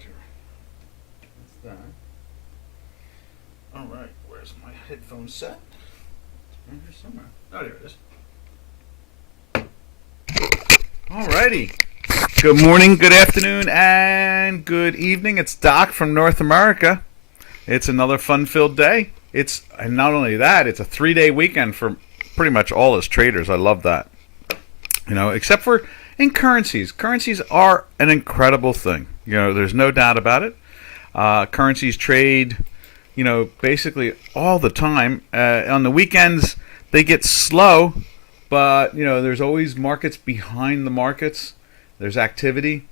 got here? That's that. All right, where's my headphone set? It's in here somewhere. Oh, there it is. All righty. Good morning, good afternoon, and good evening. It's Doc from North America. It's another fun-filled day. And not only that, it's a 3-day weekend for pretty much all us traders. I love that. Except for in currencies. Currencies are an incredible thing. There's no doubt about it. Currencies trade, basically all the time. On the weekends, they get slow, but, there's always markets behind the markets. There's activity.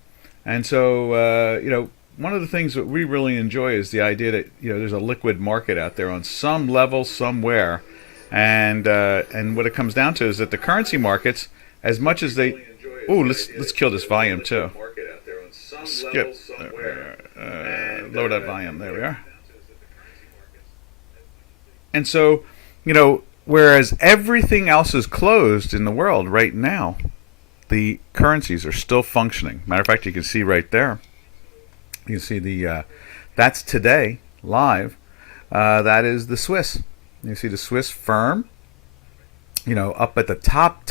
And so, one of the things that we really enjoy is the idea that, there's a liquid market out there on some level somewhere. And what it comes down to is that the currency markets, as much as they... Ooh, let's kill this volume too. Skip. Lower that volume. There we are. And so, whereas everything else is closed in the world right now, the currencies are still functioning. Matter of fact, you can see right there. You can see that's today, live. That is the Swiss. You see the Swiss firm, up at the top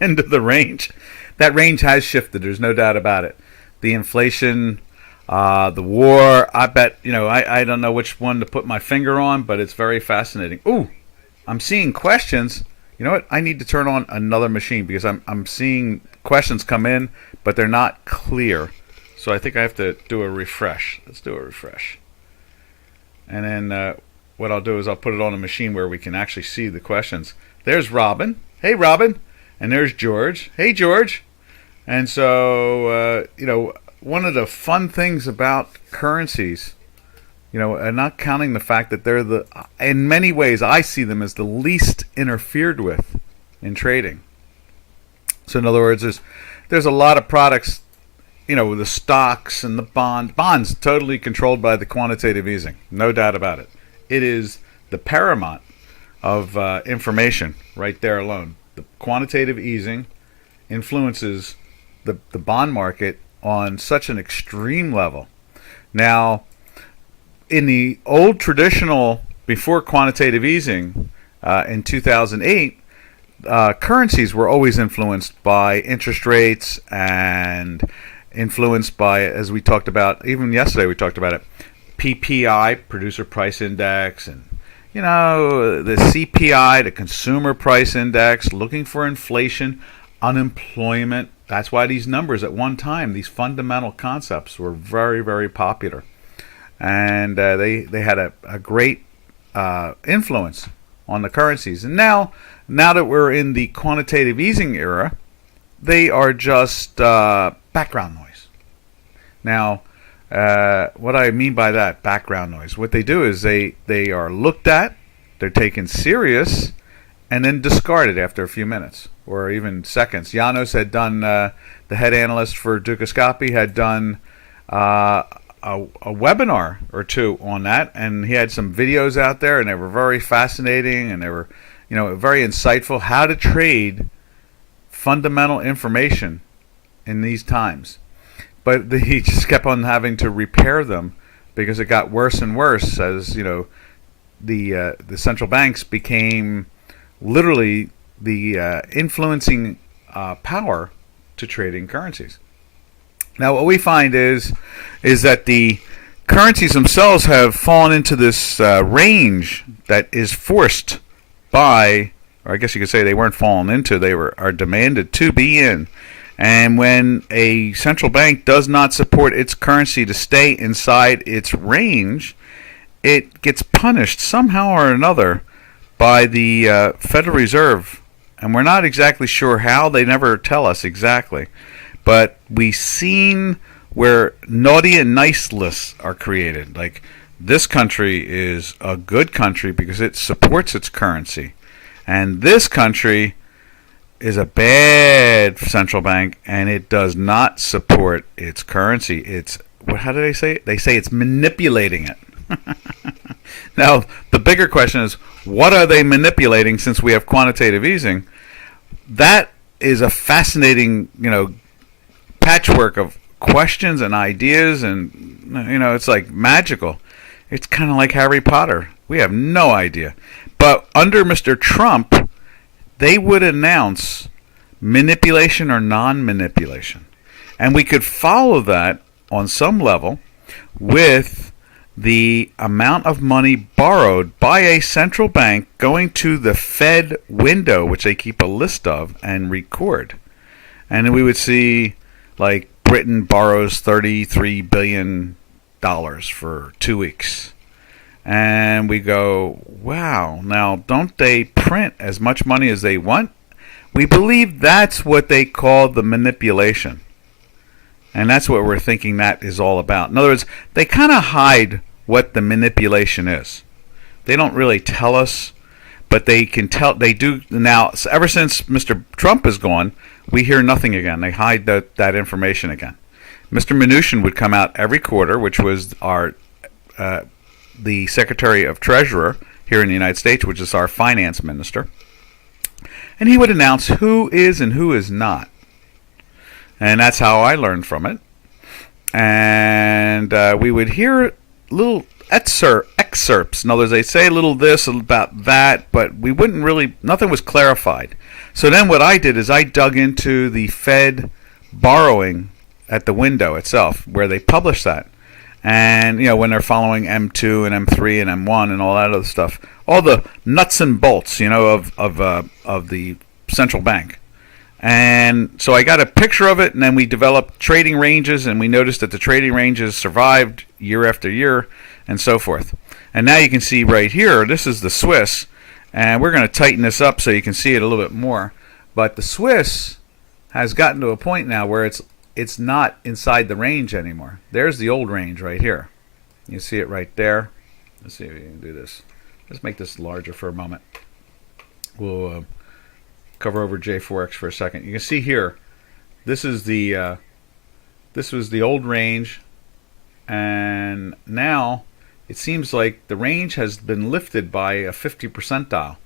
end of the range. That range has shifted. There's no doubt about it. The inflation, the war, I bet, I don't know which one to put my finger on, but it's very fascinating. Ooh, I'm seeing questions. You know what? I need to turn on another machine because I'm seeing questions come in, but they're not clear. So I think I have to do a refresh. Let's do a refresh. And then what I'll do is I'll put it on a machine where we can actually see the questions. There's Robin. Hey, Robin. And there's George. Hey, George. And so, one of the fun things about currencies, and not counting the fact that they're in many ways, I see them as the least interfered with in trading. So in other words, there's a lot of products, the stocks and the bonds totally controlled by the quantitative easing. No doubt about it. It is the paramount of information right there alone. The quantitative easing influences the bond market on such an extreme level. Now, in the old traditional, before quantitative easing, in 2008, currencies were always influenced by interest rates and influenced by, as we talked about, even yesterday we talked about it, PPI, Producer Price Index, and the CPI, the Consumer Price Index, looking for inflation, unemployment. That's why these numbers at one time, these fundamental concepts were very, very popular. And they had a great influence on the currencies. And now that we're in the quantitative easing era, they are just background noise. Now, what I mean by that, background noise, what they do is they are looked at, they're taken serious, and then discarded after a few minutes or even seconds. Janos had done, the head analyst for Stochastics, had done a webinar or two on that, and he had some videos out there, and they were very fascinating, and they were, very insightful. How to trade fundamental information in these times. But he just kept on having to repair them because it got worse and worse as the central banks became literally the influencing power to trading currencies. Now, what we find is that the currencies themselves have fallen into this range that is forced by, or I guess you could say they weren't fallen into, are demanded to be in. And when a central bank does not support its currency to stay inside its range, it gets punished somehow or another by the Federal Reserve. And we're not exactly sure how. They never tell us exactly. But we've seen where naughty and nice lists are created. Like, this country is a good country because it supports its currency. And this country is a bad central bank, and it does not support its currency. How do they say it? They say it's manipulating it. Now, the bigger question is, what are they manipulating since we have quantitative easing? That is a fascinating, patchwork of questions and ideas, and it's like magical. It's kind of like Harry Potter. We have no idea. But under Mr. Trump, they would announce manipulation or non-manipulation. And we could follow that on some level with the amount of money borrowed by a central bank going to the Fed window, which they keep a list of, and record. And then we would see, like, Britain borrows $33 billion for 2 weeks. And we go, wow, now don't they print as much money as they want? We believe that's what they call the manipulation. And that's what we're thinking that is all about. In other words, they kind of hide what the manipulation is. They don't really tell us, but they can tell. They do now. Ever since Mr. Trump is gone, we hear nothing again. They hide that information again. Mr. Mnuchin would come out every quarter, which was our the Secretary of Treasurer here in the United States, which is our finance minister, and he would announce who is and who is not. And that's how I learned from it. And we would hear little excerpts. In other words, they say a little this, about that, but we wouldn't really, nothing was clarified. So then what I did is I dug into the Fed borrowing at the window itself, where they publish that. And, when they're following M2 and M3 and M1 and all that other stuff, all the nuts and bolts, of the central bank. And so I got a picture of it, and then we developed trading ranges, and we noticed that the trading ranges survived year after year and so forth. And now you can see right here, this is the Swiss, and we're going to tighten this up so you can see it a little bit more. But the Swiss has gotten to a point now where it's not inside the range anymore. There's the old range right here. You see it right there. Let's see if we can do this. Let's make this larger for a moment. We'll cover over J4X for a second. You can see here, this is the this was the old range, and now it seems like the range has been lifted by a 50 percentile.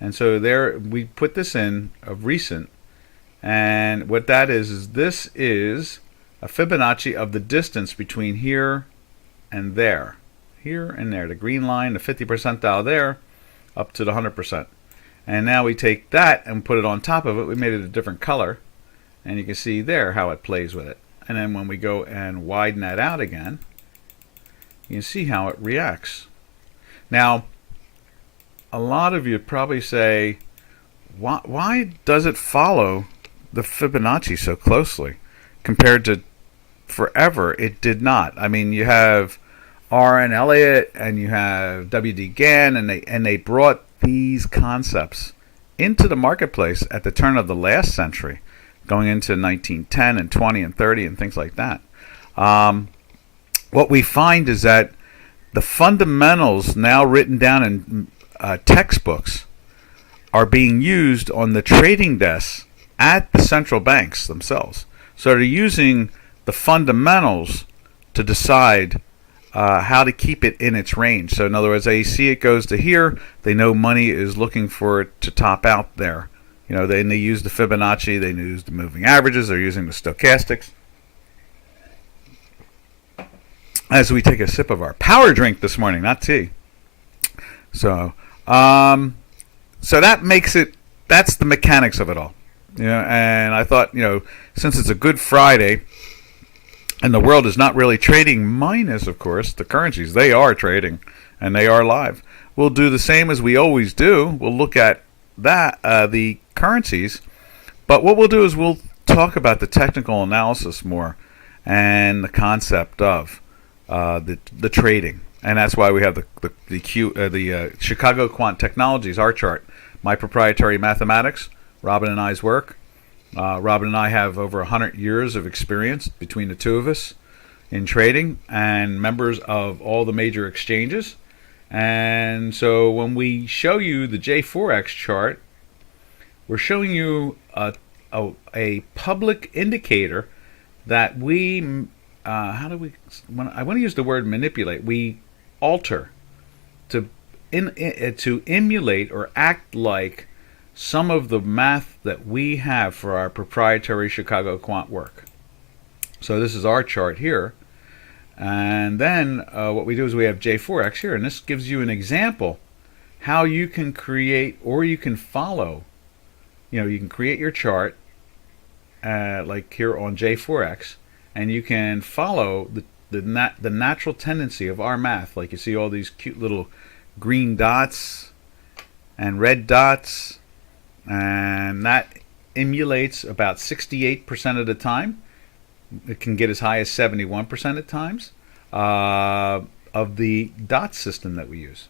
And so there we put this in of recent, and what that is this is a Fibonacci of the distance between here and there. Here and there, the green line, the 50 percentile there, up to the 100%. And now we take that and put it on top of it. We made it a different color, and you can see there how it plays with it. And then when we go and widen that out again, you can see how it reacts. Now, a lot of you probably say, why does it follow the Fibonacci so closely compared to forever? It did not. I mean, you have R.N. Elliott and you have W.D. Gann, and they brought these concepts into the marketplace at the turn of the last century, going into 1910 and 20 and 30 and things like that. What we find is that the fundamentals now written down in textbooks are being used on the trading desks at the central banks themselves. So they're using the fundamentals to decide how to keep it in its range. So in other words, they see it goes to here, they know money is looking for it to top out there. They use the Fibonacci, they use the moving averages, they're using the stochastics. As we take a sip of our power drink this morning, not tea. So that makes it, that's the mechanics of it all. And I thought, since it's a Good Friday, and the world is not really trading, minus, of course, the currencies. They are trading, and they are live. We'll do the same as we always do. We'll look at that, the currencies. But what we'll do is we'll talk about the technical analysis more and the concept of the trading. And that's why we have the Chicago Quant Technologies, our chart, my proprietary mathematics, Robin and I's work. Robin and I have over 100 years of experience between the two of us in trading, and members of all the major exchanges. And so when we show you the J4X chart, we're showing you a public indicator that we, I want to use the word manipulate, we alter to emulate or act like some of the math that we have for our proprietary Chicago Quant work. So this is our chart here. And then what we do is we have J4X here, and this gives you an example how you can create, or you can follow, you can create your chart like here on J4X, and you can follow the natural tendency of our math. Like you see all these cute little green dots and red dots, and that emulates about 68% of the time. It can get as high as 71% at times of the dot system that we use.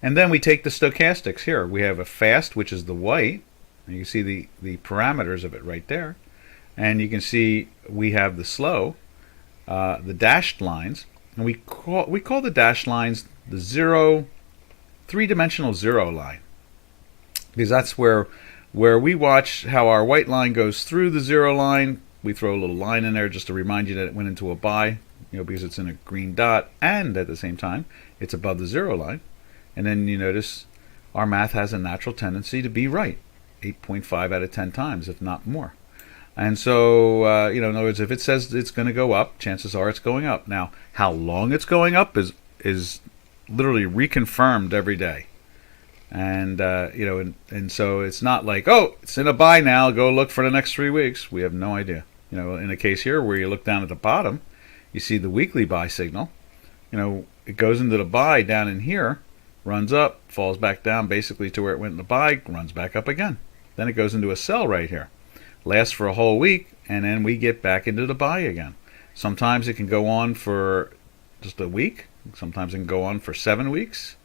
And then we take the stochastics here. We have a fast, which is the white, and you see the parameters of it right there. And you can see we have the slow, the dashed lines, and we call the dashed lines the three-dimensional zero line, because that's where we watch how our white line goes through the zero line. We throw a little line in there just to remind you that it went into a buy, because it's in a green dot, and at the same time it's above the zero line. And then you notice our math has a natural tendency to be right 8.5 out of 10 times, if not more. And so in other words, if it says it's going to go up, chances are it's going up. Now, how long it's going up is literally reconfirmed every day. And and so it's not like, oh, it's in a buy now, go look for the next 3 weeks. We have no idea. In a case here where you look down at the bottom, you see the weekly buy signal. It goes into the buy down in here, runs up, falls back down basically to where it went in the buy, runs back up again. Then it goes into a sell right here, lasts for a whole week, and then we get back into the buy again. Sometimes it can go on for just a week. Sometimes it can go on for 7 weeks.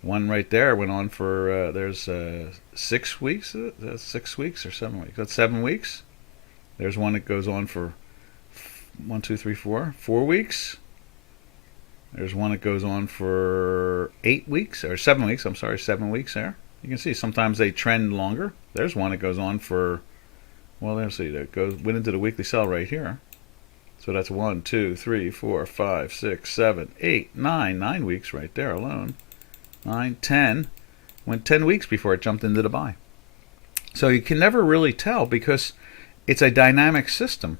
One right there went on for, there's 6 weeks. That's 6 weeks or 7 weeks. That's 7 weeks. There's one that goes on for 4 weeks. There's one that goes on for 8 weeks, or 7 weeks. I'm sorry, 7 weeks there. You can see sometimes they trend longer. There's one that goes on for, well, let's see, that went into the weekly sell right here. So that's 1, 2, 3, 4, 5, 6, 7, 8, 9 weeks right there alone. 9, 10. Went 10 weeks before it jumped into the buy. So you can never really tell because it's a dynamic system.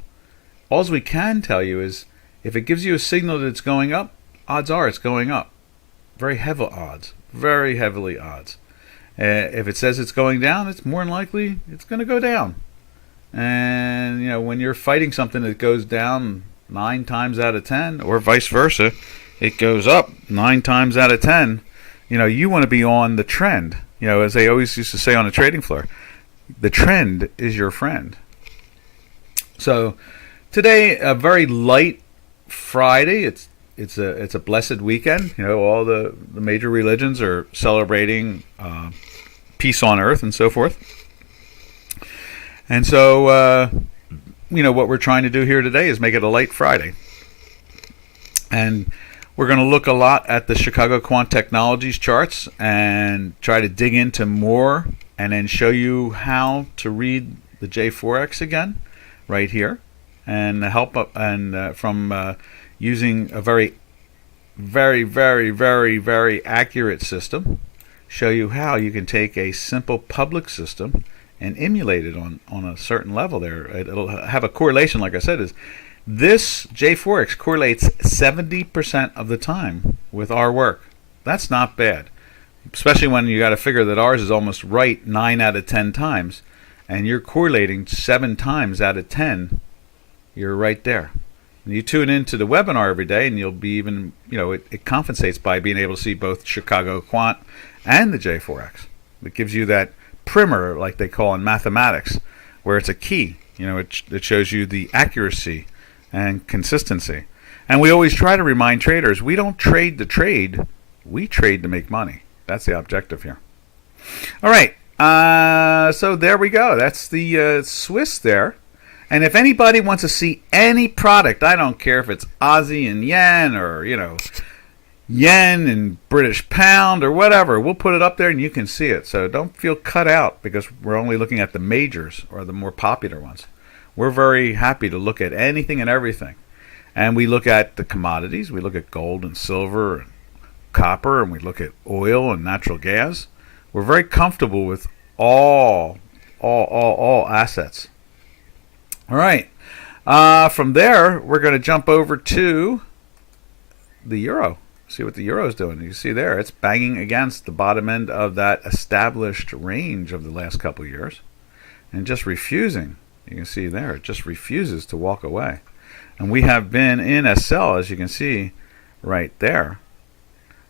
All we can tell you is if it gives you a signal that it's going up, odds are it's going up. Very heavy odds. Very heavily odds. If it says it's going down, it's more than likely it's going to go down. And when you're fighting something that goes down 9 times out of 10, or vice versa, it goes up 9 times out of 10, you want to be on the trend. As they always used to say on the trading floor, the trend is your friend. So today, a very light Friday. It's a blessed weekend. All the major religions are celebrating peace on earth and so forth. And so, what we're trying to do here today is make it a light Friday. And we're going to look a lot at the Chicago Quant Technologies charts and try to dig into more and then show you how to read the J4X again right here and help up and from using a very, very, very, very, very accurate system, show you how you can take a simple public system and emulate it on a certain level there. It'll have a correlation, like I said, is this J4X correlates 70% of the time with our work. That's not bad, especially when you got to figure that ours is almost right 9 out of 10 times, and you're correlating 7 times out of 10. You're right there. And you tune into the webinar every day, and you'll be even, it compensates by being able to see both Chicago Quant and the J4X. It gives you that primer, like they call in mathematics, where it's a key. It shows you the accuracy and consistency. And we always try to remind traders, we don't trade to trade, we trade to make money. That's the objective here. All right, so there we go. That's the Swiss there. And if anybody wants to see any product, I don't care if it's Aussie and yen or, yen and British pound or whatever, we'll put it up there and you can see it. So don't feel cut out because we're only looking at the majors or the more popular ones. We're very happy to look at anything and everything. And we look at the commodities. We look at gold and silver and copper, and we look at oil and natural gas. We're very comfortable with all assets. All right. From there, we're going to jump over to the euro. See what the euro is doing. You see there, it's banging against the bottom end of that established range of the last couple of years and just refusing. You can see there, it just refuses to walk away. And we have been in a sell, as you can see right there,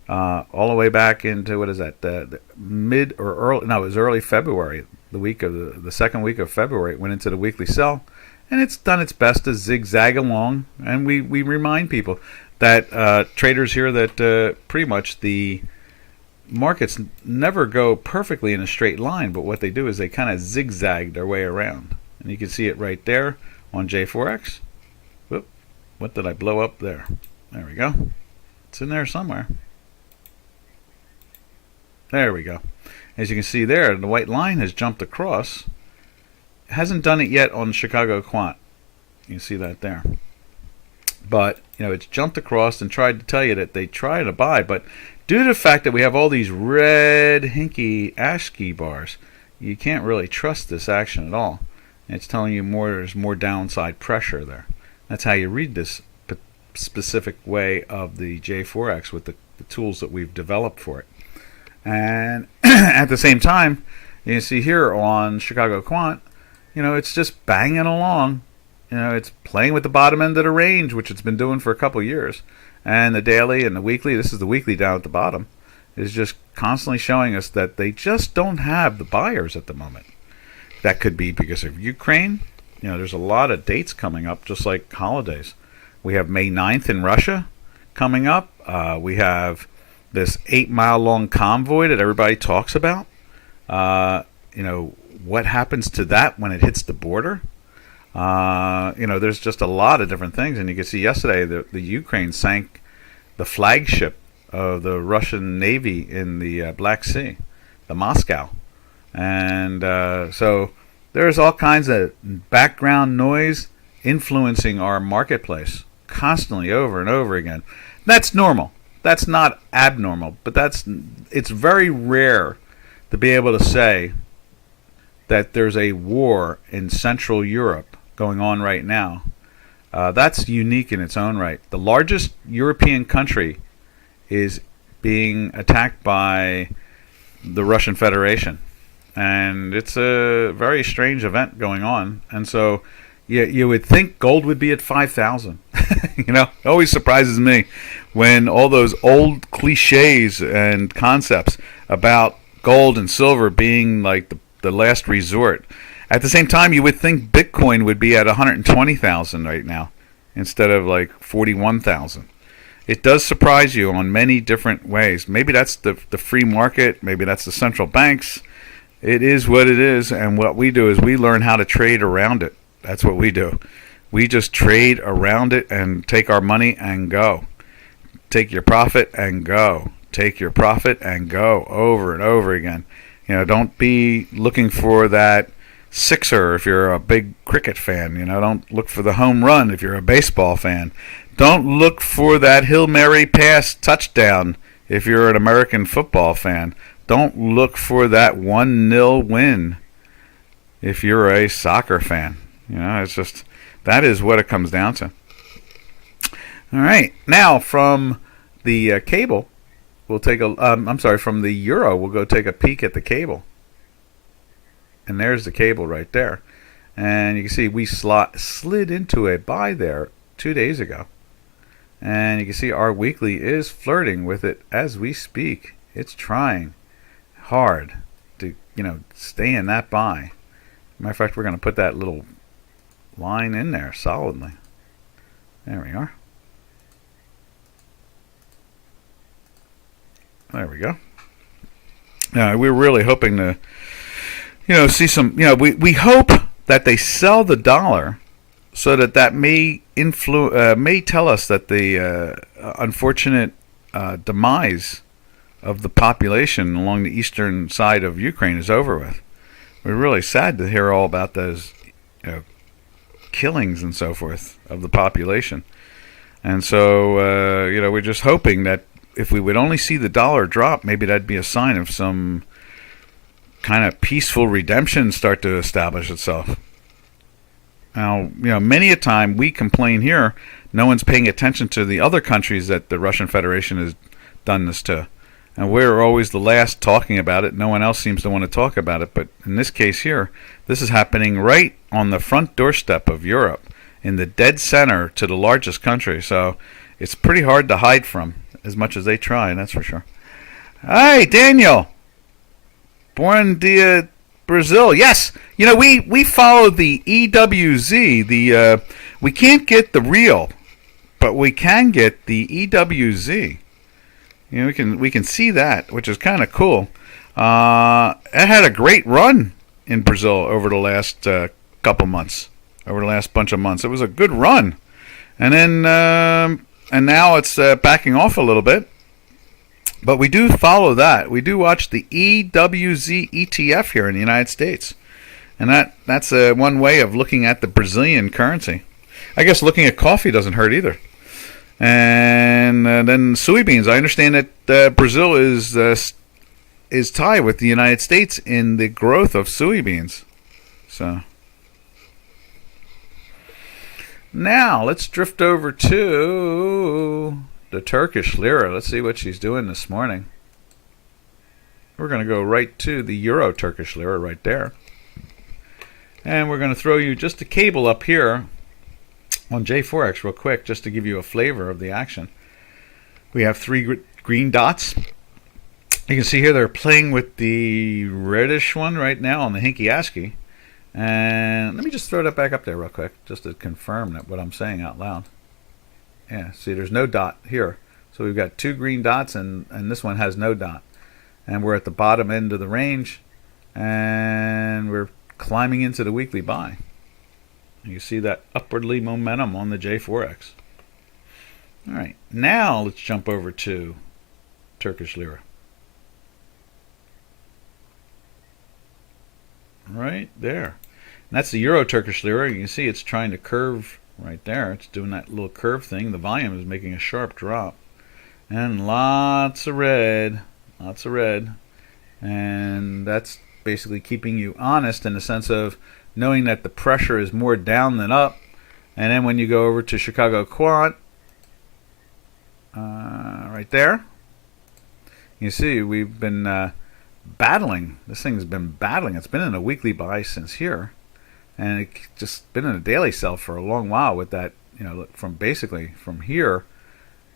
all the way back into, what is that, the mid or early, no, it was early February, the week of the second week of February. It went into the weekly sell, and it's done its best to zigzag along. And we remind people that traders here that pretty much the markets never go perfectly in a straight line, but what they do is they kind of zigzag their way around. And you can see it right there on J4X. Whoop, what did I blow up there? There we go. It's in there somewhere. There we go. As you can see there, the white line has jumped across. It hasn't done it yet on Chicago Quant. You can see that there. But, it's jumped across and tried to tell you that they try to buy. But due to the fact that we have all these red, hinky ASCII bars, you can't really trust this action at all. It's telling you there's more downside pressure there. That's how you read this specific way of the J4X with the tools that we've developed for it. And at the same time, you can see here on Chicago Quant, it's just banging along. It's playing with the bottom end of the range, which it's been doing for a couple of years. And the daily and the weekly, this is the weekly down at the bottom, is just constantly showing us that they just don't have the buyers at the moment. That could be because of Ukraine. There's a lot of dates coming up, just like holidays. We have May 9th in Russia coming up. We have this 8-mile long convoy that everybody talks about. What happens to that when it hits the border? There's just a lot of different things. And you can see yesterday the Ukraine sank the flagship of the Russian Navy in the Black Sea, the Moscow. And so there's all kinds of background noise influencing our marketplace constantly over and over again. That's normal. That's not abnormal, but it's very rare to be able to say that there's a war in Central Europe going on right now. That's unique in its own right. The largest European country is being attacked by the Russian Federation. And it's a very strange event going on. And so you would think gold would be at 5,000. It always surprises me when all those old cliches and concepts about gold and silver being like the last resort. At the same time, you would think Bitcoin would be at 120,000 right now instead of like 41,000. It does surprise you on many different ways. Maybe that's the free market. Maybe that's the central banks. It is what it is, and what we do is we learn how to trade around it. That's what we do. We just trade around it and take our money and go. Take your profit and go. Take your profit and go over and over again. Don't be looking for that sixer if you're a big cricket fan. Don't look for the home run if you're a baseball fan. Don't look for that Hail Mary pass touchdown if you're an American football fan. Don't look for that 1-0 win if you're a soccer fan. It's just, that is what it comes down to. All right. Now, from the cable, we'll take from the euro, we'll go take a peek at the cable. And there's the cable right there. And you can see we slid into a buy there 2 days ago. And you can see our weekly is flirting with it as we speak. It's trying hard to, stay in that buy. Matter of fact, we're going to put that little line in there solidly. There we are. There we go. We're really hoping to, see some, we hope that they sell the dollar so that may tell us that the unfortunate demise of the population along the eastern side of Ukraine is over with. We're really sad to hear all about those killings and so forth of the population. And so, we're just hoping that if we would only see the dollar drop, maybe that'd be a sign of some kind of peaceful redemption start to establish itself. Now, many a time we complain here, no one's paying attention to the other countries that the Russian Federation has done this to. And we're always the last talking about it. No one else seems to want to talk about it. But in this case here, this is happening right on the front doorstep of Europe, in the dead center to the largest country. So it's pretty hard to hide from, as much as they try, that's for sure. Hi, Daniel. Bom dia, Brazil. Yes, we follow the EWZ. We can't get the real, but we can get the EWZ. We can see that, which is kind of cool. It had a great run in Brazil over the last couple months, over the last bunch of months. It was a good run, and then and now it's backing off a little bit. But we do follow that. We do watch the EWZ ETF here in the United States, and that's one way of looking at the Brazilian currency. I guess looking at coffee doesn't hurt either. And then soybeans. I understand that Brazil is tied with the United States in the growth of soybeans. So now let's drift over to the Turkish Lira. Let's see what she's doing this morning. We're going to go right to the Euro Turkish Lira right there. And we're going to throw you just a cable up here on J4X real quick, just to give you a flavor of the action. We have three green dots. You can see here they're playing with the reddish one right now on the Hinky ASCII. And let me just throw that back up there real quick, just to confirm that what I'm saying out loud. Yeah, see, there's no dot here. So we've got two green dots, and this one has no dot. And we're at the bottom end of the range, and we're climbing into the weekly buy. You see that upwardly momentum on the J4X. All right, now let's jump over to Turkish Lira. Right there. And that's the Euro Turkish Lira. You can see it's trying to curve right there. It's doing that little curve thing. The volume is making a sharp drop. And lots of red. Lots of red. And that's basically keeping you honest in the sense of knowing that the pressure is more down than up. And then when you go over to Chicago Quant, right there, you see we've been battling. This thing's been battling. It's been in a weekly buy since here. And it's just been in a daily sell for a long while with that, from here,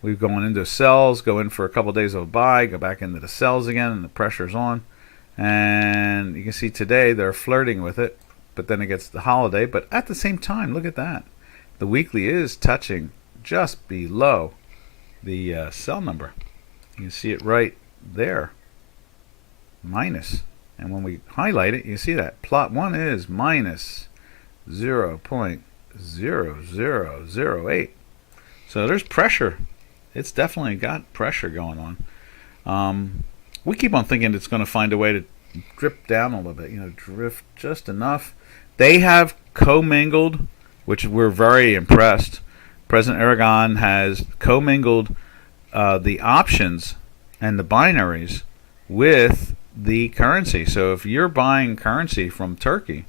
we've gone into sells, go in for a couple of days of a buy, go back into the sells again, and the pressure's on. And you can see today they're flirting with it. But then it gets the holiday. But at the same time, look at that. The weekly is touching just below the sell number. You can see it right there. Minus. And when we highlight it, you see that. Plot 1 is minus 0.0008. So there's pressure. It's definitely got pressure going on. We keep on thinking it's going to find a way to drip down a little bit. Drift just enough. They have commingled, which we're very impressed. President Erdogan has commingled the options and the binaries with the currency. So if you're buying currency from Turkey,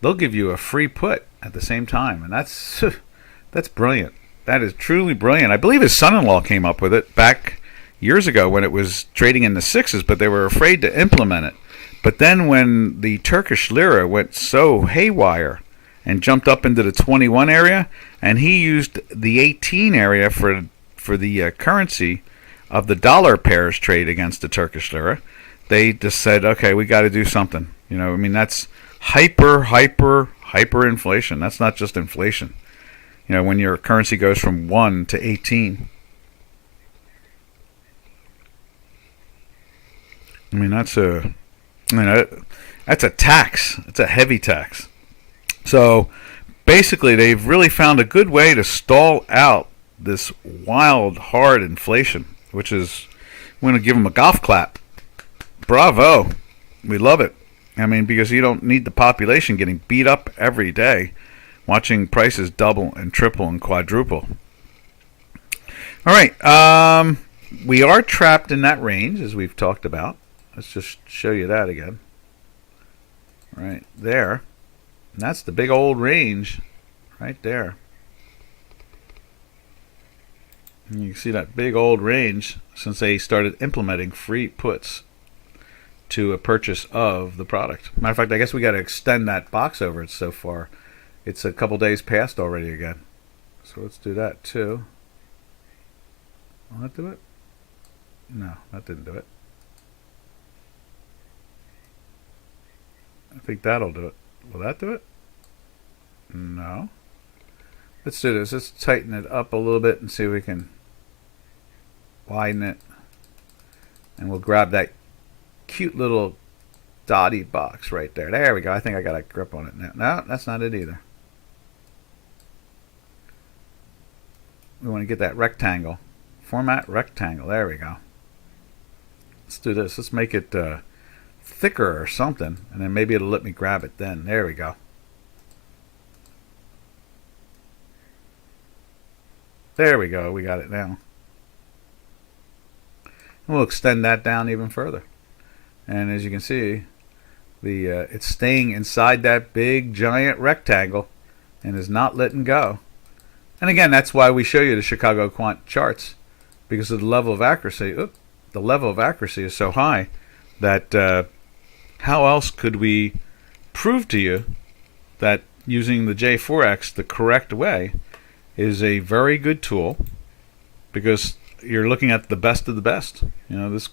they'll give you a free put at the same time. And that's brilliant. That is truly brilliant. I believe his son-in-law came up with it back years ago when it was trading in the sixes, but they were afraid to implement it. But then when the Turkish lira went so haywire and jumped up into the 21 area, and he used the 18 area for the currency of the dollar pairs trade against the Turkish lira, they just said, okay, we got to do something. That's hyper inflation. That's not just inflation. When your currency goes from 1 to 18. That's a tax. It's a heavy tax. So basically, they've really found a good way to stall out this wild, hard inflation, which is, I'm going to give them a golf clap. Bravo. We love it. Because you don't need the population getting beat up every day, watching prices double and triple and quadruple. All right. We are trapped in that range, as we've talked about. Let's just show you that again. Right there. And that's the big old range right there. And you can see that big old range since they started implementing free puts to a purchase of the product. Matter of fact, I guess we got to extend that box over it so far. It's a couple days past already again. So let's do that too. Will that do it? No, that didn't do it. I think that'll do it. Will that do it? No. Let's do this. Let's tighten it up a little bit and see if we can widen it. And we'll grab that cute little dotty box right there. There we go. I think I got a grip on it now. No, that's not it either. We want to get that rectangle. Format rectangle. There we go. Let's do this. Let's make it thicker or something, and then maybe it'll let me grab it then. There we go. There we go. We got it now. And we'll extend that down even further. And as you can see, it's staying inside that big giant rectangle and is not letting go. And again, that's why we show you the Chicago Quant charts, because of the level of accuracy. The level of accuracy is so high that how else could we prove to you that using the J4X the correct way is a very good tool, because you're looking at the best of the best. You know, this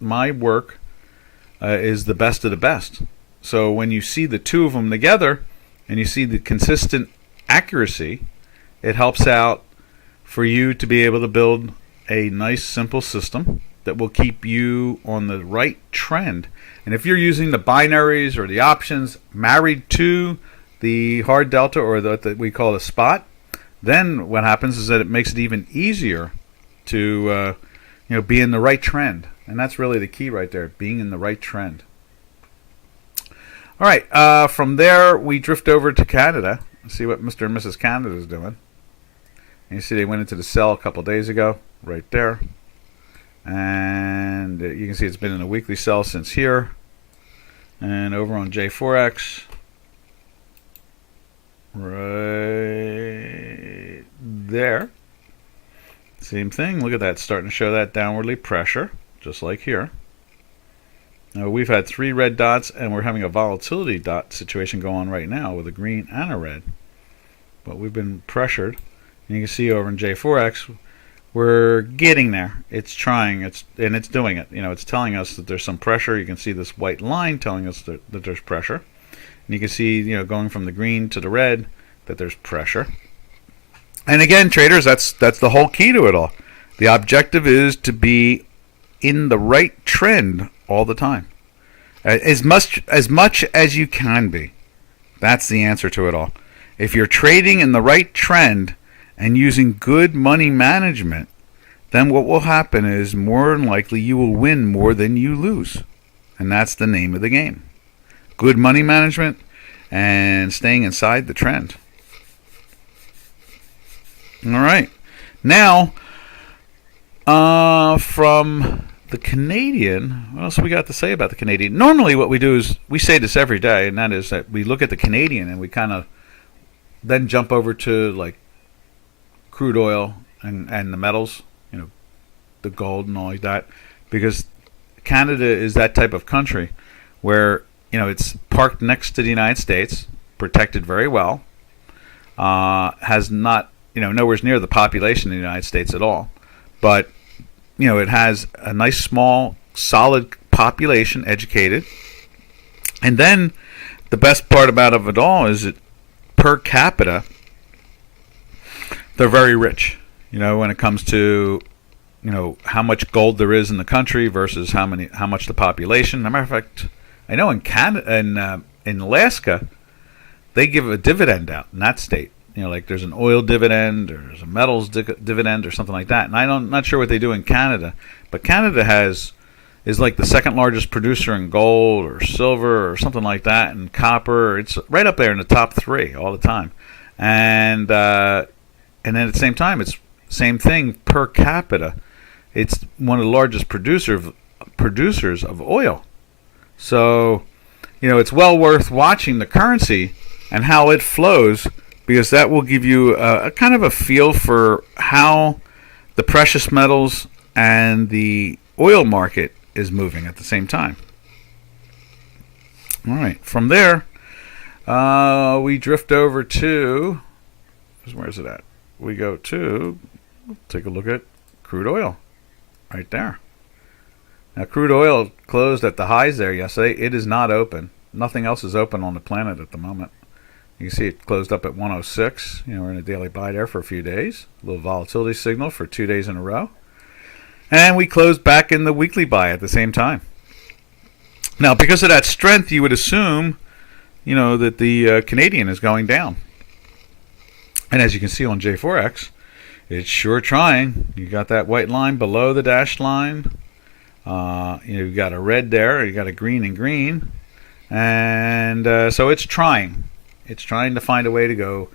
my work is the best of the best. So when you see the two of them together and you see the consistent accuracy, it helps out for you to be able to build a nice simple system that will keep you on the right trend. And if you're using the binaries or the options married to the hard delta, or what we call a spot, then what happens is that it makes it even easier to be in the right trend. And that's really the key right there, being in the right trend. All right, from there we drift over to Canada and see what Mr. and Mrs. Canada is doing. And you see they went into the sell a couple days ago, right there. And you can see it's been in a weekly sell since here. And over on J4X, right there, same thing. Look at that, starting to show that downwardly pressure, just like here. Now we've had 3 red dots, and we're having a volatility dot situation going on right now with a green and a red. But we've been pressured. And you can see over in J4X, we're getting there. It's trying, and it's doing it. You know, it's telling us that there's some pressure. You can see this white line telling us that there's pressure. And you can see, you know, going from the green to the red, that there's pressure. And again, traders, that's the whole key to it all. The objective is to be in the right trend all the time, as much as you can be. That's the answer to it all. If you're trading in the right trend and using good money management, then what will happen is more than likely you will win more than you lose. And that's the name of the game. Good money management and staying inside the trend. All right. Now, from the Canadian, what else we got to say about the Canadian? Normally what we do is, we say this every day, and that is that we look at the Canadian and we kind of then jump over to like crude oil and the metals, you know, the gold and all like that, because Canada is that type of country where, you know, it's parked next to the United States, protected very well, has not, you know, nowhere near the population of the United States at all, but, you know, it has a nice small solid population, educated, and then the best part about it all is that per capita they're very rich, you know, when it comes to, you know, how much gold there is in the country versus how much the population. As a matter of fact, I know in Canada, in Alaska, they give a dividend out in that state. You know, like there's an oil dividend or there's a metals dividend or something like that. And I'm not sure what they do in Canada, but Canada is like the second largest producer in gold or silver or something like that, and copper. It's right up there in the top 3 all the time. And then at the same time, it's same thing per capita. It's one of the largest producers of oil. So, you know, it's well worth watching the currency and how it flows, because that will give you a kind of a feel for how the precious metals and the oil market is moving at the same time. All right, from there, we drift over to, where is it at? We go to, take a look at crude oil, right there. Now, crude oil closed at the highs there yesterday. It is not open. Nothing else is open on the planet at the moment. You can see it closed up at 106. We're in a daily buy there for a few days. A little volatility signal for 2 days in a row. And we closed back in the weekly buy at the same time. Now, because of that strength, you would assume, that the Canadian is going down. And as you can see on J4X, it's sure trying. You got that white line below the dashed line. You've got a red there. You got a green and green. And so it's trying. It's trying to find a way to go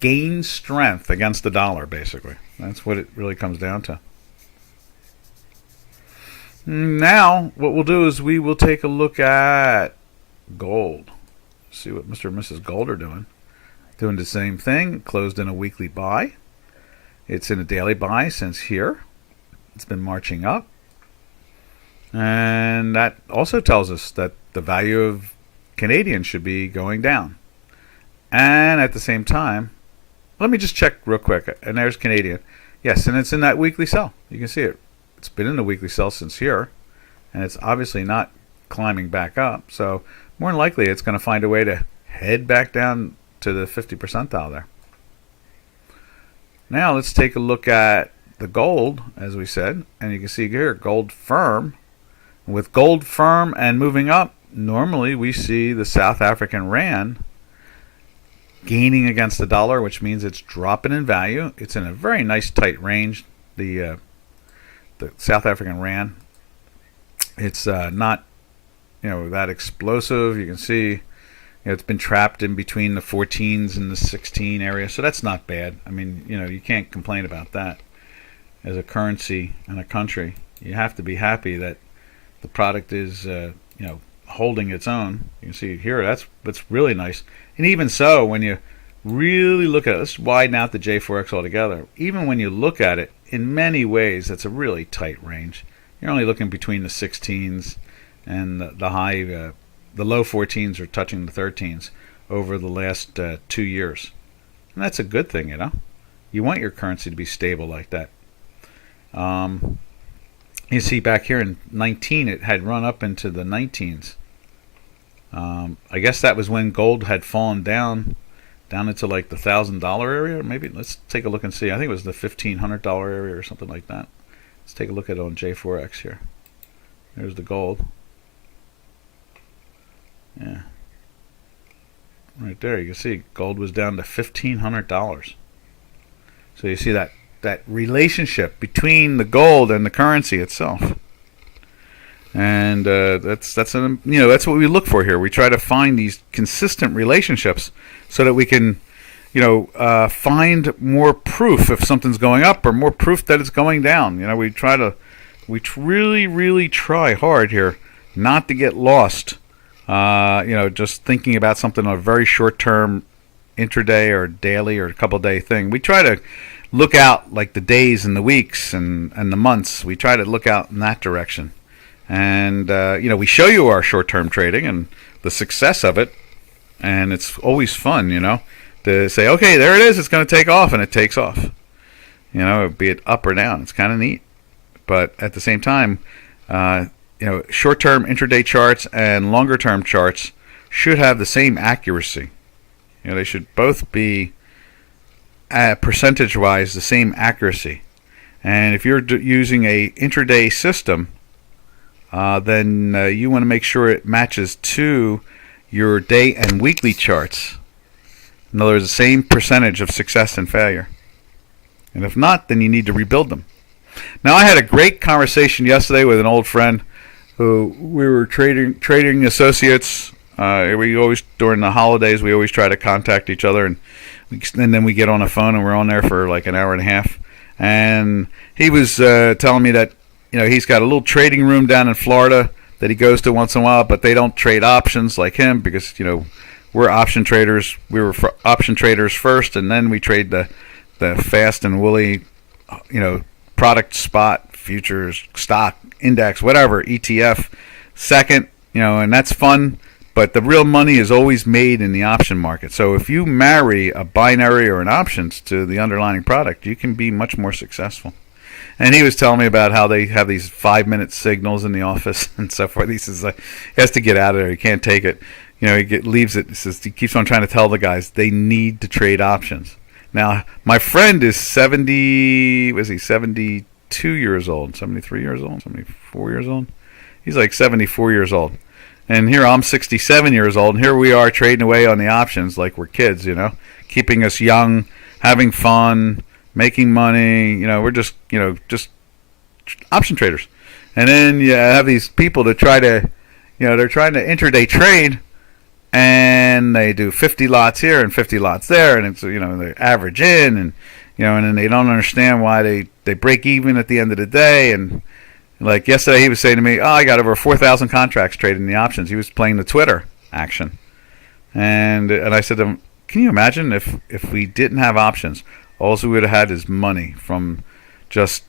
gain strength against the dollar, basically. That's what it really comes down to. Now, what we'll do is we will take a look at gold. See what Mr. and Mrs. Gold are doing. Doing the same thing. Closed in a weekly buy. It's in a daily buy since here. It's been marching up. And that also tells us that the value of Canadian should be going down. And at the same time, let me just check real quick. And there's Canadian. Yes, and it's in that weekly sell. You can see it. It's been in the weekly sell since here. And it's obviously not climbing back up. So more than likely, it's going to find a way to head back down to the 50 percentile there. Now let's take a look at the gold, as we said. And you can see here, gold firm. With gold firm and moving up, normally we see the South African rand gaining against the dollar, which means it's dropping in value. It's in a very nice tight range. The South African rand, it's not that explosive. You can see it's been trapped in between the 14s and the 16 area, so that's not bad. I mean, you can't complain about that. As a currency and a country, you have to be happy that the product is holding its own. You can see here, that's really nice. And even so, when you really look at it, let's widen out the J4X altogether. Even when you look at it, in many ways, that's a really tight range. You're only looking between the 16s and the high, the low 14s are touching the 13s over the last 2 years. And that's a good thing, You want your currency to be stable like that. You see back here in 19, it had run up into the 19s. I guess that was when gold had fallen down into like the $1,000 area. Maybe let's take a look and see. I think it was the $1,500 area or something like that. Let's take a look at it on J4X here. There's the gold. Yeah. Right there, you can see gold was down to $1,500. So you see that relationship between the gold and the currency itself, and that's what we look for here. We try to find these consistent relationships so that we can find more proof if something's going up or more proof that it's going down. We really try hard here not to get lost. Just thinking about something on a very short term, intraday or daily or a couple day thing. We try to look out like the days and the weeks and the months. We try to look out in that direction. And, we show you our short-term trading and the success of it. And it's always fun, to say, okay, there it is. It's going to take off, and it takes off. Be it up or down. It's kind of neat. But at the same time, short-term intraday charts and longer-term charts should have the same accuracy. They should both be percentage-wise the same accuracy. And if you're using a intraday system, then you want to make sure it matches to your day and weekly charts. In other words, the same percentage of success and failure. And if not, then you need to rebuild them. Now, I had a great conversation yesterday with an old friend who we were trading associates. We always, during the holidays, we always try to contact each other, and then we get on the phone, and we're on there for like an hour and a half. And he was telling me that he's got a little trading room down in Florida that he goes to once in a while, but they don't trade options like him because we're option traders. We were option traders first, and then we trade the fast and woolly, product, spot, futures, stock, index, whatever, ETF second, and that's fun. But the real money is always made in the option market. So if you marry a binary or an options to the underlying product, you can be much more successful. And he was telling me about how they have these 5-minute signals in the office and so forth. He says he has to get out of there. He can't take it. Leaves it. He keeps on trying to tell the guys they need to trade options. Now, my friend is 72 years old, 73 years old, 74 years old. He's like 74 years old. And here I'm 67 years old, and here we are trading away on the options like we're kids, keeping us young, having fun, making money. We're just option traders. And then you have these people that try to, they're trying to intraday trade, and they do 50 lots here and 50 lots there, and it's, they average in, and, and then they don't understand why they break even at the end of the day. And like yesterday, he was saying to me, I got over 4,000 contracts traded in the options. He was playing the Twitter action. And I said to him, can you imagine if we didn't have options? All we would have had is money from just,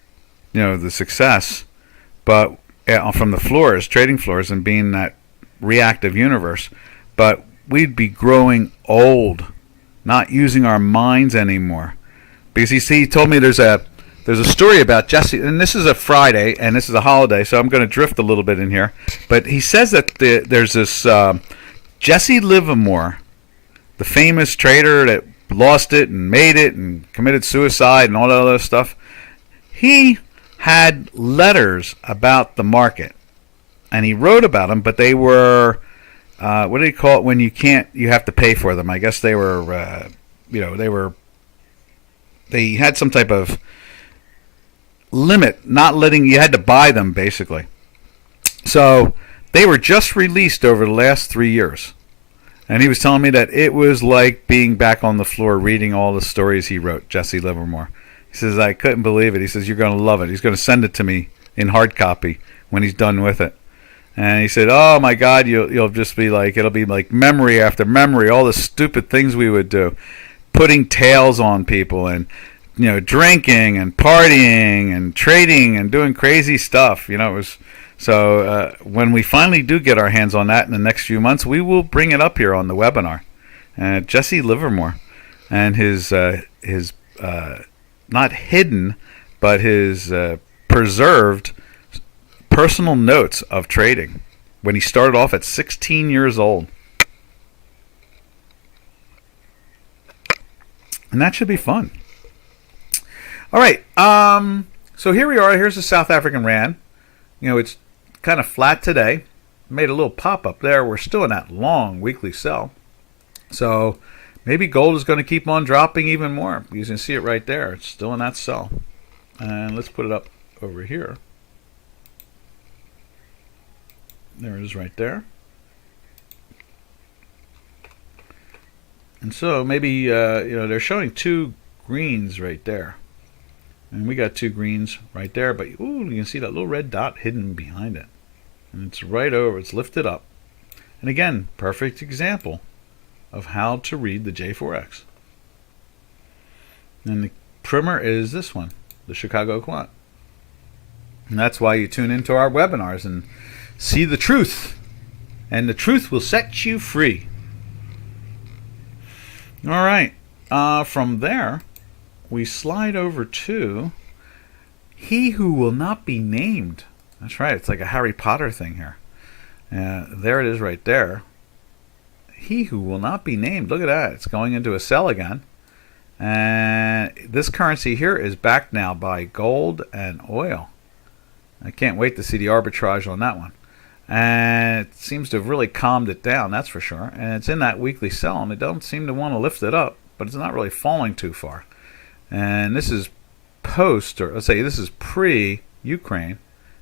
the success, but from the floors, trading floors, and being that reactive universe. But we'd be growing old, not using our minds anymore. Because he told me there's a story about Jesse, and this is a Friday, and this is a holiday, so I'm going to drift a little bit in here. But he says that there's this Jesse Livermore, the famous trader that lost it and made it and committed suicide and all that other stuff. He had letters about the market, and he wrote about them, but they were, what do you call it when you have to pay for them? I guess they were, they had some type of limit, not letting you had to buy them basically. So they were just released over the last 3 years, and he was telling me that it was like being back on the floor reading all the stories he wrote. Jesse Livermore. He says, I couldn't believe it. He says, you're going to love it. He's going to send it to me in hard copy when he's done with it. And he said, oh my God, you'll just be like, it'll be like memory after memory, all the stupid things we would do, putting tails on people, and drinking and partying and trading and doing crazy stuff. It was so. When we finally do get our hands on that in the next few months, we will bring it up here on the webinar. Jesse Livermore and his not hidden, but his preserved personal notes of trading when he started off at 16 years old. And that should be fun. All right, so here we are. Here's the South African Rand. It's kind of flat today. Made a little pop up there. We're still in that long weekly sell. So maybe gold is going to keep on dropping even more. You can see it right there. It's still in that sell. And let's put it up over here. There it is right there. And so maybe, they're showing two greens right there. And we got two greens right there. But, ooh, you can see that little red dot hidden behind it. And it's right over. It's lifted up. And again, perfect example of how to read the J4X. And the primer is this one, the Chicago Quant. And that's why you tune into our webinars and see the truth. And the truth will set you free. All right. From there, we slide over to He Who Will Not Be Named. That's right. It's like a Harry Potter thing here. There it is right there. He Who Will Not Be Named. Look at that. It's going into a sell again. And this currency here is backed now by gold and oil. I can't wait to see the arbitrage on that one. And it seems to have really calmed it down, that's for sure. And it's in that weekly sell, and they don't seem to want to lift it up, but it's not really falling too far. And this is post, or let's say this is pre-Ukraine,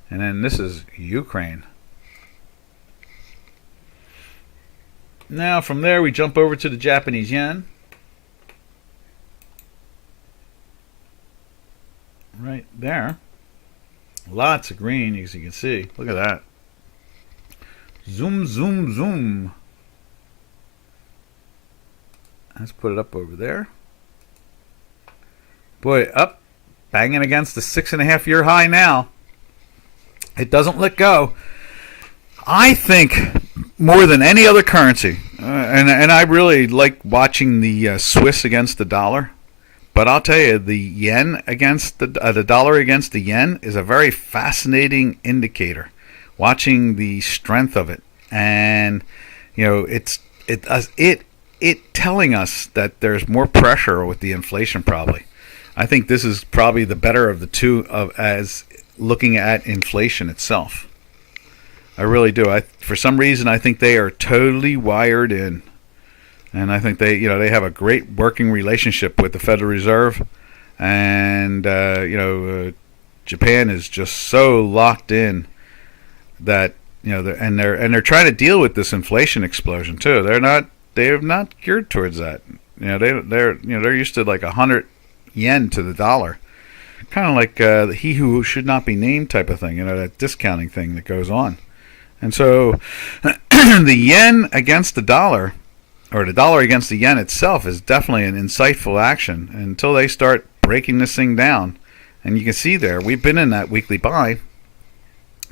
and then this is Ukraine. Now from there we jump over to the Japanese yen. Right there. Lots of green, as you can see. Look at that. Zoom, zoom, zoom. Let's put it up over there. Boy, up, banging against the 6.5-year high now. It doesn't let go. I think more than any other currency, and I really like watching the Swiss against the dollar. But I'll tell you, the yen against the dollar against the yen is a very fascinating indicator. Watching the strength of it, and it telling us that there's more pressure with the inflation. Probably, I think this is probably the better of the two as looking at inflation itself. I really do. For some reason, I think they are totally wired in. And I think they have a great working relationship with the Federal Reserve, and Japan is just so locked in that they're trying to deal with this inflation explosion too. They have not geared towards that. They're used to like 100 yen to the dollar, kind of like the he who should not be named type of thing. That discounting thing that goes on, and so the yen against the dollar, or the dollar against the yen itself, is definitely an insightful action until they start breaking this thing down. And you can see there, we've been in that weekly buy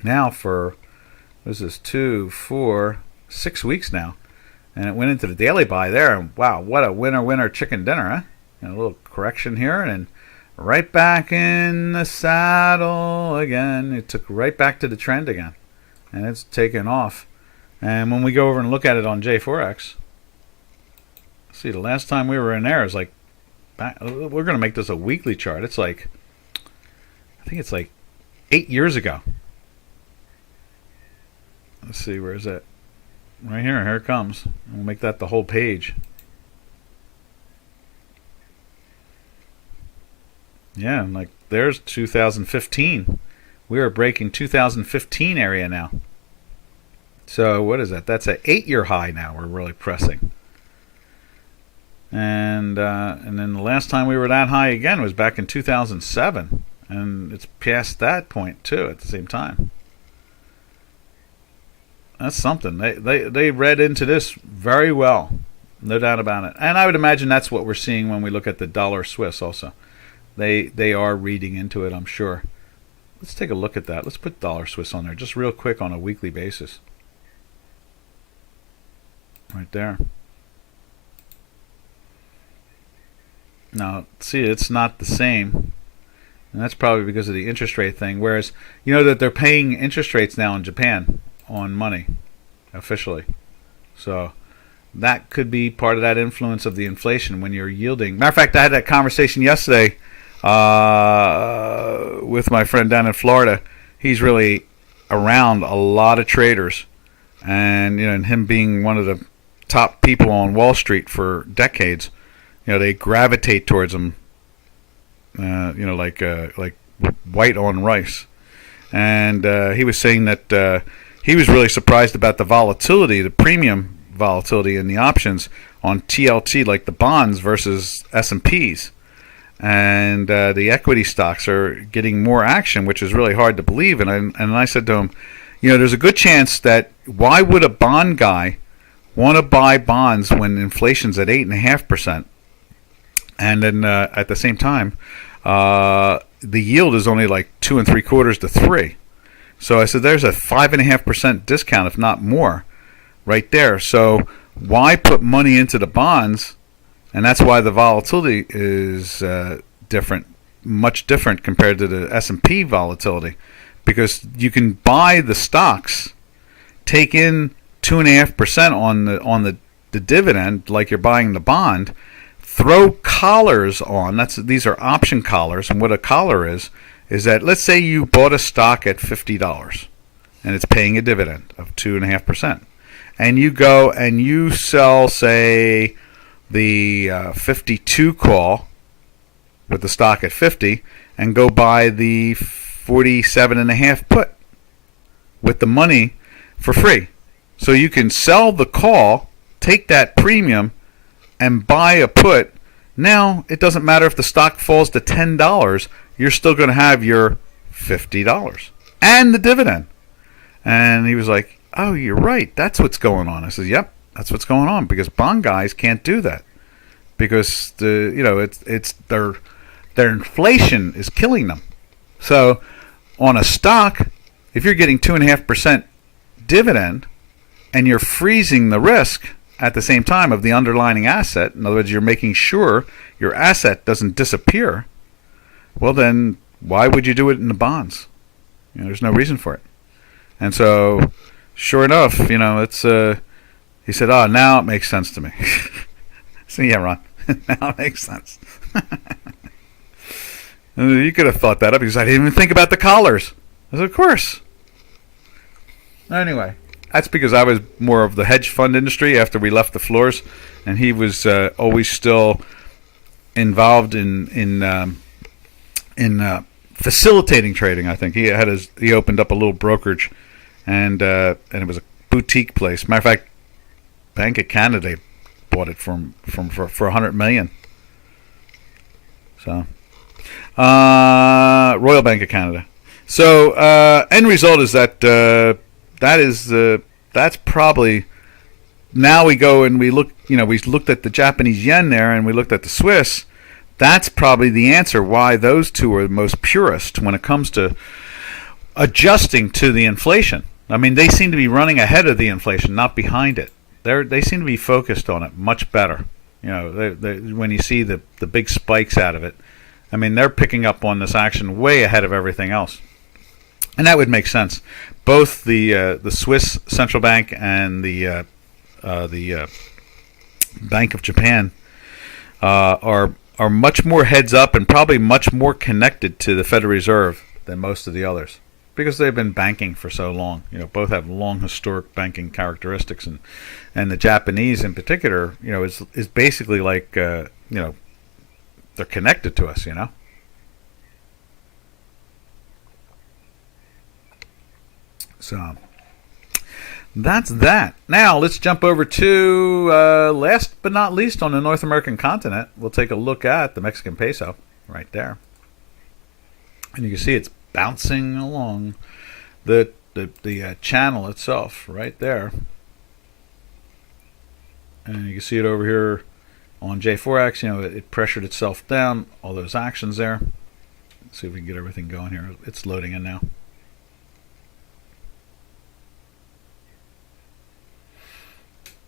now for, what is this, 2, 4, 6 weeks now. And it went into the daily buy there, and wow, what a winner chicken dinner, huh? A little correction here, and then right back in the saddle again. It took right back to the trend again, and it's taken off. And when we go over and look at it on J4X, see, the last time we were in there is like, we're going to make this a weekly chart. It's like, I think it's like 8 years ago. Let's see, where is it? Right here. Here it comes. We'll make that the whole page. Yeah, and like there's 2015. We are breaking 2015 area now. So what is that? That's an 8-year high now. We're really pressing. And then the last time we were that high again was back in 2007, and it's past that point too at the same time. That's something. They read into this very well, no doubt about it. And I would imagine that's what we're seeing when we look at the dollar Swiss also. They are reading into it, I'm sure. Let's take a look at that. Let's put dollar Swiss on there just real quick on a weekly basis. Right there. Now, see, it's not the same. And that's probably because of the interest rate thing. Whereas, that they're paying interest rates now in Japan on money, officially. So that could be part of that influence of the inflation when you're yielding. Matter of fact, I had that conversation yesterday with my friend down in Florida. He's really around a lot of traders. And, and him being one of the top people on Wall Street for decades, they gravitate towards them, like white on rice. And he was saying that he was really surprised about the volatility, the premium volatility in the options on TLT, like the bonds versus S&Ps. And the equity stocks are getting more action, which is really hard to believe. And I said to him, there's a good chance that why would a bond guy want to buy bonds when inflation's at 8.5%? And then at the same time, the yield is only like 2 3/4 to 3. So I said, there's a 5.5% discount, if not more, right there. So why put money into the bonds? And that's why the volatility is different, much different compared to the S&P volatility, because you can buy the stocks, take in 2.5% on the dividend, like you're buying the bond. Throw collars on. These are option collars, and what a collar is that, let's say you bought a stock at $50 and it's paying a dividend of 2.5%, and you go and you sell, say, the 52 call with the stock at 50, and go buy the 47.5 put with the money for free. So you can sell the call, take that premium, and buy a put. Now, it doesn't matter if the stock falls to $10, you're still going to have your $50 and the dividend. And he was like, oh, you're right. That's what's going on. I said, yep, that's what's going on, because bond guys can't do that. because it's their inflation is killing them. So on a stock, if you're getting 2.5% dividend and you're freezing the risk at the same time of the underlying asset, in other words, you're making sure your asset doesn't disappear, well then why would you do it in the bonds? There's no reason for it. And so sure enough, it's he said, "Oh, now it makes sense to me." So yeah, Ron, now it makes sense. You could have thought that up because I didn't even think about the collars. I said, of course. Anyway, that's because I was more of the hedge fund industry after we left the floors, and he was always still involved in facilitating trading. I think he opened up a little brokerage, and it was a boutique place. Matter of fact, Bank of Canada bought it for $100 million. So. Royal Bank of Canada. So end result is that that's probably, now we go and we look, we looked at the Japanese yen there and we looked at the Swiss. That's probably the answer why those two are the most purest when it comes to adjusting to the inflation. I mean, they seem to be running ahead of the inflation, not behind it. They seem to be focused on it much better. When you see the big spikes out of it, I mean, they're picking up on this action way ahead of everything else, and that would make sense. Both the Swiss central bank and the Bank of Japan are much more heads up and probably much more connected to the Federal Reserve than most of the others, because they've been banking for so long. Both have long historic banking characteristics, and the Japanese in particular, is basically like they're connected to us, So that's that. Now let's jump over to last but not least on the North American continent. We'll take a look at the Mexican peso right there, and you can see it's bouncing along the channel itself right there, and you can see it over here on J4X. It pressured itself down, all those actions there. Let's see if we can get everything going here. It's loading in now.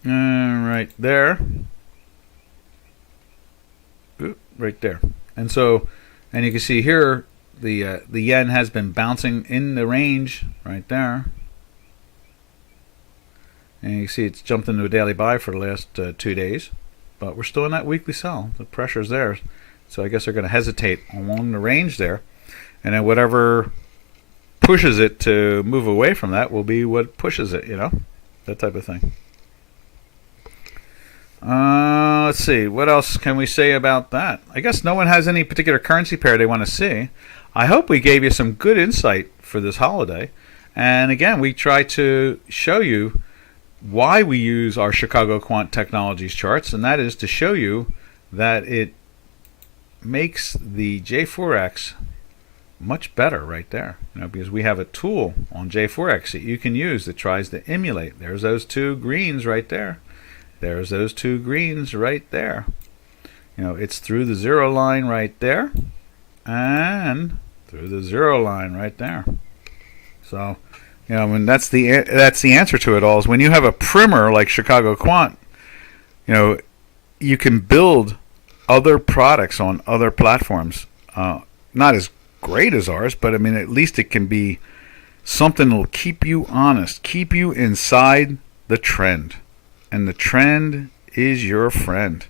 Right there. Ooh, right there. And you can see here the yen has been bouncing in the range right there. And you can see it's jumped into a daily buy for the last 2 days. But we're still in that weekly sell. The pressure's there. So I guess they're going to hesitate along the range there. And then whatever pushes it to move away from that will be what pushes it, that type of thing. Let's see. What else can we say about that? I guess no one has any particular currency pair they want to see. I hope we gave you some good insight for this holiday. And again, we try to show you why we use our Chicago Quant Technologies charts, and that is to show you that it makes the J4X much better right there, because we have a tool on J4X that you can use that tries to emulate. There's those two greens right there. There's those two greens right there. It's through the zero line right there and through the zero line right there. So that's the answer to it all, is when you have a primer like Chicago Quant, you can build other products on other platforms. Not as great as ours, but I mean, at least it can be something that will keep you honest, keep you inside the trend. And the trend is your friend.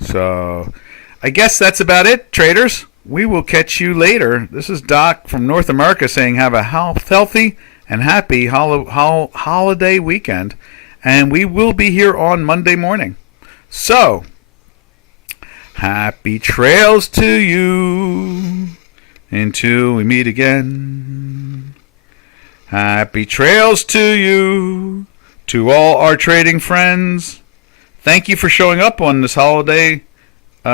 So I guess that's about it, traders. We will catch you later. This is Doc from North America saying have a healthy and happy holiday weekend. And we will be here on Monday morning. So, happy trails to you until we meet again. Happy trails to you, to all our trading friends. Thank you for showing up on this holiday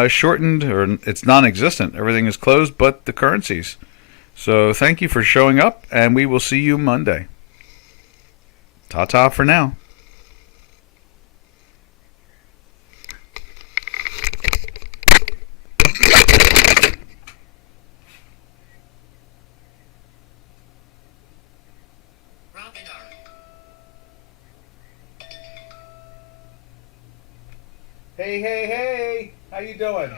shortened, or it's non-existent. Everything is closed but the currencies. So thank you for showing up, and we will see you Monday. Ta-ta for now. Hey, hey, hey! How you doing?